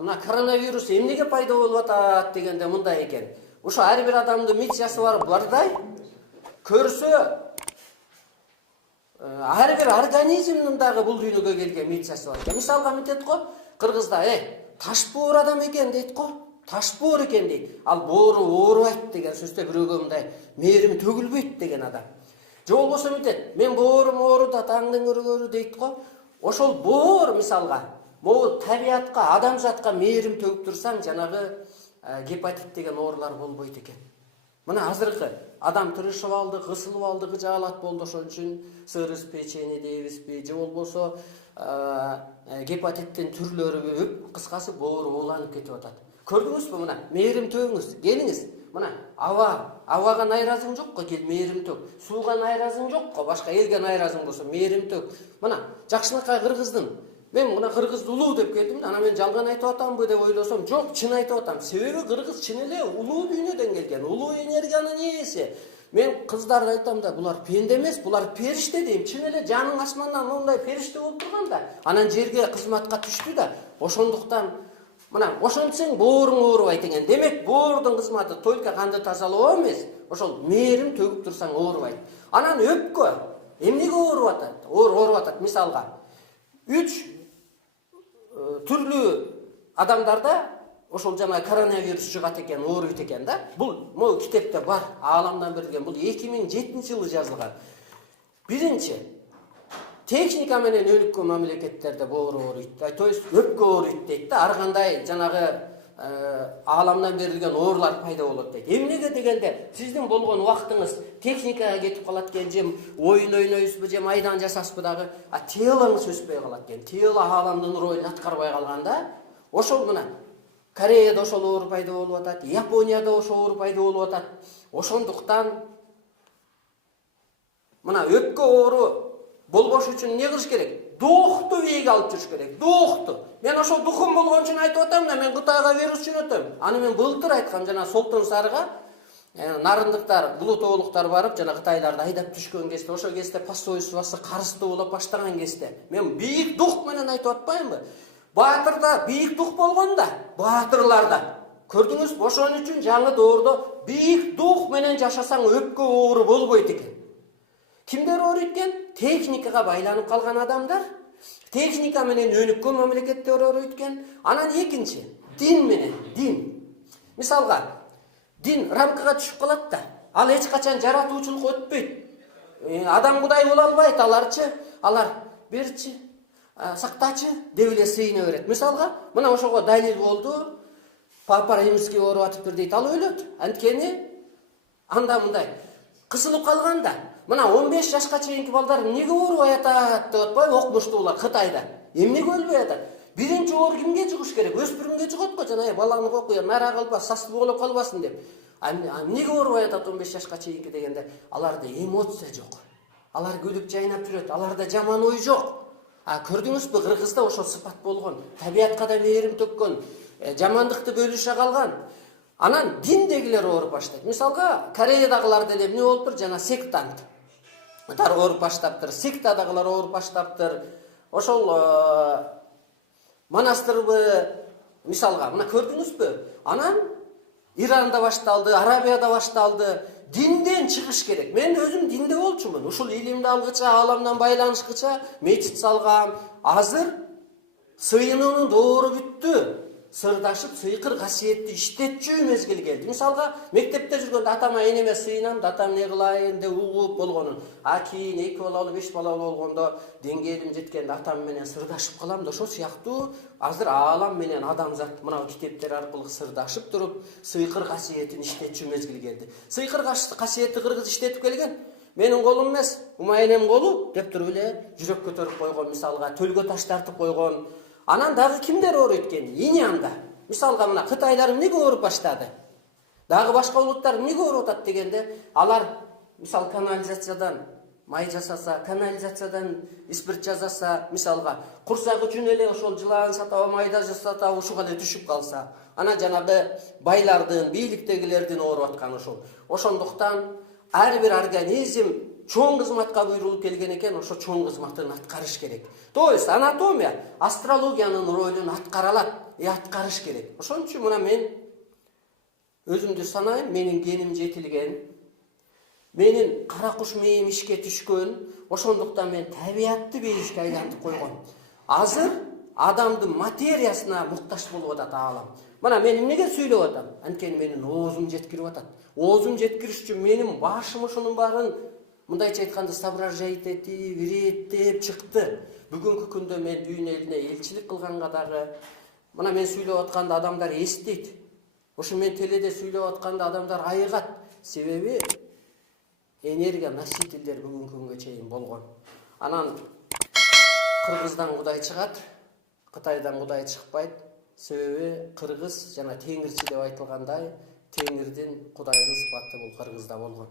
мына коронавирус эмнеге пайда болуп атат дегенде мындай экен. Ошо ар бир адамдын миссиясы бардай көрсө ар бир организмдин дагы бул дүйнөгө келген миссиясы бар. Мисалга мынтет го, кыргызда таш боор адам экен дейт го. Таш боор экен дейт. Ал боору оорубайт деген сөздө бирөөгө мындай мээрими төгүлбөйт деген адам. Же болбосо мынтет, мен боорум ооруду таңдын көргөрү дейт го. Ошол боор мисалга могу табиятка, адамзатка мээрим төгүп турсаң, жанагы гепатит деген оорулар болбойт экен. Мына азыркы адам тырышып алды, кысылып алды, кыжаалат болду, ошон үчүн сырыс печени дейбизби, же болбосо гепатиттин түрлөрү көп, кыскасы боору ууланып кетип атат. Көрдүңүзбү мына, мээрим төгүңүз, келиңиз. Мына абага найразың жокко, кел мээрим төг. Сууга найразың жокко, башка элге найразың болсо мээрим төг. Мына жакшынакай кыргыздын. Мен мына кыргызды улуу деп келдим, анан мен жалган айтып атамбы деп ойлосом, жок, чын айтып атам. Себеби кыргыз чын эле улуу дүйнөдөн келген, улуу энергиянын ээси. Мен кыздарга айтам да, булар пенде эмес, булар периште дейм. Чын эле жаның асмандан мындай периште болуп турганда, анан жерге кызматка түштү да, ошондуктан мына ошентсең бооруң оорубайт экен. Демек, боордун кызматы только канды тазалоо эмес, ошол мээрим төгүп турсаң оорубайт. Анан өпкө эмнеге ооруп атат? Ооруп атат мисалга 3 түрлүү адамдарда ошол жана коронавирус жыгат экен, ооруйт экен да. Бул могу китепте бар, ааламдан берилген. Бул 2007-жылы жазылган. Биринчи, техника менен өнүккөн мамлекеттерде боору ооруйт. То есть өпкө ооруйт дейт да. Ар кандай жанагы ааламдан берилген оорулар пайда болот дейт. Эмнеге дегенде, сиздин болгон убактыңыз техникага кетип калат экен, же оюн ойнойсузбу, же майдан жасасызбы дагы, телоңуз өспөй калат экен. Тело ааламдын ролун аткарбай калганда, ошол мына Кореяда ошол оору пайда болуп атат, Японияда ошол оору пайда болуп атат. Ошондуктан мына өпкө оору болбош үчүн эмне кылыш керек? Доохту бийиге алып жүрүш керек. Доохту. Мен ошол духум болгон үчүн айтып атам да, мен Кытайга вирус жөнөтөм. Аны мен былтыр айткам, жана Солтон Сарыга нарындыктар, булутоолуктар барып, жана кытайларды айдап түшкөн кезде, ошол кезде посольствосы карыстуу болуп баштаган кезде, мен бийик дух менен айтып атпаймынбы? Баатырда бийик дух болгон да, баатырларда. Көрдүңүз, ошон үчүн жаңы доордо бийик дух менен жашасаң өпкө оору болбойт экен. Кимдер ооруйт экен? Техникага байланып калган адамдар, техника менен өнүккөн мамлекеттер ооруйт экен. Анан экинчи, дин менен, дин. Мисалга, дин рамкага түшүп калат да, ал эч качан жаратуучулукка өтпөйт. Адам кудай боло албайт, алар берчи, сактачы деп эле сыйына берет. Мисалга, мына ошого далил болду. Папа Римский ооруп атыптыр дейт, ал өлөт. Анткени анда мындай кысылып калганда, мына 15 жашка чейинки балдар эмнеге оорубай атат деп атпайбы, окумуштуулар Кытайда. Эмнеге өлбөй атат? Биринчи оор кимге жугуш керек? Өспүрүмгө жугат го, жана баланы кокуя, нара калбас, састуу болуп калбасын деп. Эмнеге оорубай атат 15 жашка чейинки дегенде, аларда эмоция жок. Алар күлүп жайнап жүрөт, аларда жаман ой жок. Көрдүңүзбү, кыргызда ошол сыпат болгон. Табиятка да мээрим төккөн, жамандыкты бөлүшө калган. Анан диндегилер ооруп баштайт. Мисалга, Кореядагылар деле эмне болуптур? Жана сектант ооруп баштаптыр, сектадагылар ооруп баштаптыр. Ошол монастырбы, мисалга, мына көрдүңүзбү? Анан Иранда башталды, Арабияда башталды. Динден чыгыш керек. Мен өзүм динде болчумун. Ушул илимди алгыча, ааламдан байланышкыча мечит салгам. Азыр сыйынуунун доору бүттү. Сырдашып, сыйкыр касиетти иштетчү мезгил келди. Мисалга, мектепте жүргөндө атама энеме сыйынам, атам не кылайын деп угуп болгонун. Кийин 2 балалуу, 5 балалуу болгондо, деңгээлим жеткенде атам менен сырдашып калам да, ошол сыяктуу азыр аалам менен адамзат мына китептер аркылуу сырдашып туруп, сыйкыр касиетин иштетчү мезгил келди. Сыйкыр касиетти кыргыз иштетип келген. Менин колум эмес, умайнем колу деп туруп эле жүрөк көтөрүп койгон, мисалга, төлгө таш тартып койгон. Анан дагы кимдер ооруйт экен? Иньянда. Мисалга, мына Кытайлар эмнеге ооруп баштады? Дагы башка улуттар эмнеге ооруп атат дегенде, алар мисал канализациядан май жасаса, канализациядан спирт жасаса, мисалга, курсак үчүн эле ошол жылаан сатабы, майда жасата, ушуга эле түшүп калса, анан жанагы байлардын, бийликтегилердин ооруп атканы ошол. Ошондуктан ар бир организм чоң кызматка буйрулуп келген экен, ошо чоң кызматын аткарыш керек. То есть анатомия астрологиянын ролун аткара алат, аткарыш керек. Ошон үчүн мына мен өзүмдү санайм, менин геним жетилген, менин кара куш мээм ишке түшкөн, ошондуктан мен табиятты бейишке айлантып койгом. Азыр адамдын материясына муктаж болуп атат аалам. Мына мен эмнеге сүйлөп атам? Анткени менин оозум жеткирип атат. Оозум жеткириш үчүн менин башым ошонун баарын мындайча айтканда соображать этип, иреттеп чыкты. Бүгүнкү күндө мен дүйнө элине элчилик кылганга дагы мына мен сүйлөп атканда адамдар эстейт. Ошо мен теледе сүйлөп атканда адамдар айыгат. Себеби энергия носительдер бүгүнкү күнгө чейин болгон. Анан Кыргыздан Кудай чыгат, Кытайдан Кудай чыкпайт. Себеби кыргыз жана теңирчи деп айтылгандай, теңирдин Кудайдын сыпаты бул Кыргызда болгон.